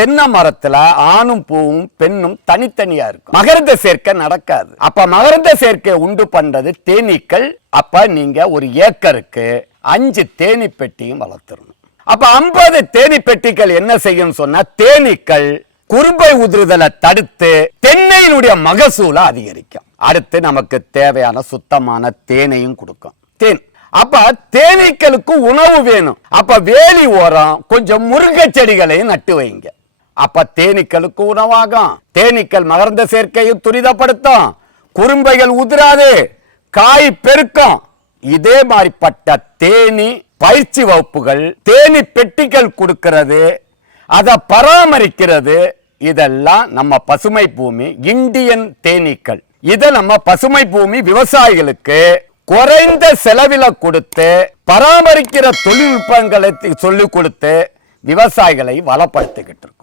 தென்னை மரத்துல ஆணும் பூவும் பெண்ணும் தனித்தனியா இருக்கும். மகரந்த சேர்க்கை நடக்காது. அப்ப மகரந்த சேர்க்கை உண்டு பண்றது தேனீக்கள். அப்ப நீங்க ஒரு ஏக்கருக்கு 5 தேனி பெட்டியும் வளர்த்துறணும். அப்ப 50 தேனி பெட்டிகள் என்ன செய்யும் சொன்னா, தேனீக்கள் குறும்பை உதிர்தலை தடுத்து தென்னையினுடைய மகசூலை அதிகரிக்கும். அடுத்து நமக்கு தேவையான சுத்தமான தேனையும் கொடுக்கும். தேன். அப்ப தேனீக்களுக்கு உணவு வேணும். அப்ப வேலி ஓரம் கொஞ்சம் முருங்கை செடிகளையும் நட்டு வைங்க. அப்ப தேனீக்களுக்கு உணவாகும். தேனீக்கள் மகரந்த சேர்க்கையும் துரிதப்படுத்தும். குறும்பைகள் உதிராது, காய் பெருக்கும். இதே மாதிரிப்பட்ட தேனி பயிற்சி வகுப்புகள், தேனி பெட்டிகள் கொடுக்கிறது, அதை பராமரிக்கிறது, இதெல்லாம் நம்ம பசுமை பூமி இந்தியன் தேனீக்கள். இதை நம்ம பசுமை பூமி விவசாயிகளுக்கு குறைந்த செலவில கொடுத்து பராமரிக்கிற தொழில்நுட்பங்களை சொல்லிக் கொடுத்து விவசாயிகளை வளப்படுத்திக்கிட்டு இருக்கோம்.